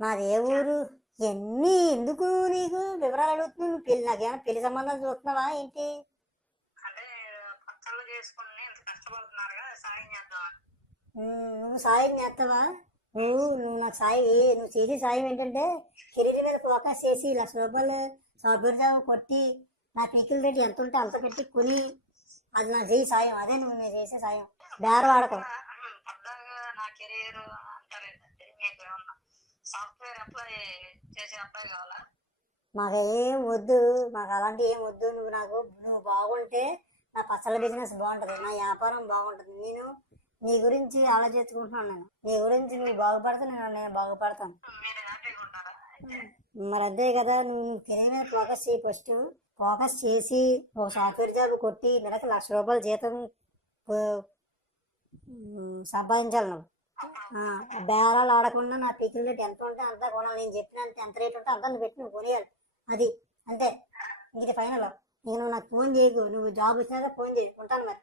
మాది ఏ ఊరు? ఎన్ని? ఎందుకు నీకు వివరాలు అడుగుతున్నావు? నువ్వు పెళ్ళి నాకేమైనా పెళ్ళి సంబంధాలు చూస్తున్నావా? ఏంటి? ఉమ్, నువ్వు సాయం చేస్తావా? నువ్వు నువ్వు నాకు సాయం ఏ- నువ్వు చేసే సాయం ఏంటంటే కెరీర్ మీద ఫోకస్ చేసి లక్ష రూపాయలు జాబ్ కొట్టి నా పీకిల్ రేట్ ఎంత ఉంటే అంత పెట్టి కొని అది నాకు చేయి సాయం. అదే నువ్వు నేను చేసే సాయం. బేర వాడకం నా కెరీర్ అంటారేంటంటే మీకు ఏమన్నా సాఫ్ట్వేర్ అప్లై చేసే అప్లై కావాలా? మాకు ఏం వద్దు మాకు అలాంటి ఏం వద్దు. నువ్వు నాకు నువ్వు బాగుంటే నా పచ్చళ్ళ బిజినెస్ బాగుంటుంది నా వ్యాపారం బాగుంటుంది. నేను నీ గురించి ఆలోచించుకుంటున్నాను నేను. నీ గురించి నువ్వు బాగుపడితే నేను నేను బాగుపడతాను. మీరు అదే కదా నువ్వు కెరీర్ మీద ఫోకస్ చేయి ఫస్ట్ ఫోకస్ చేసి ఒక సాఫ్ట్వేర్ జాబ్ కొట్టి నెలకు లక్ష రూపాయల జీతం సంపాదించాలి నువ్వు. బేరాలు ఆడకుండా నా పికిల్ రేట్ ఎంత ఉంటే అంత కొనాలి నేను చెప్పినంత ఎంత రేట్ ఉంటే అంత నువ్వు పెట్టి నువ్వు కొనియాలి. అది అంతే. ఇంక ఇది ఫైనల్ నేను నువ్వు నాకు ఫోన్ చేయకు నువ్వు జాబ్ వచ్చినాక ఫోన్ చేయి ఉంటాను మరి.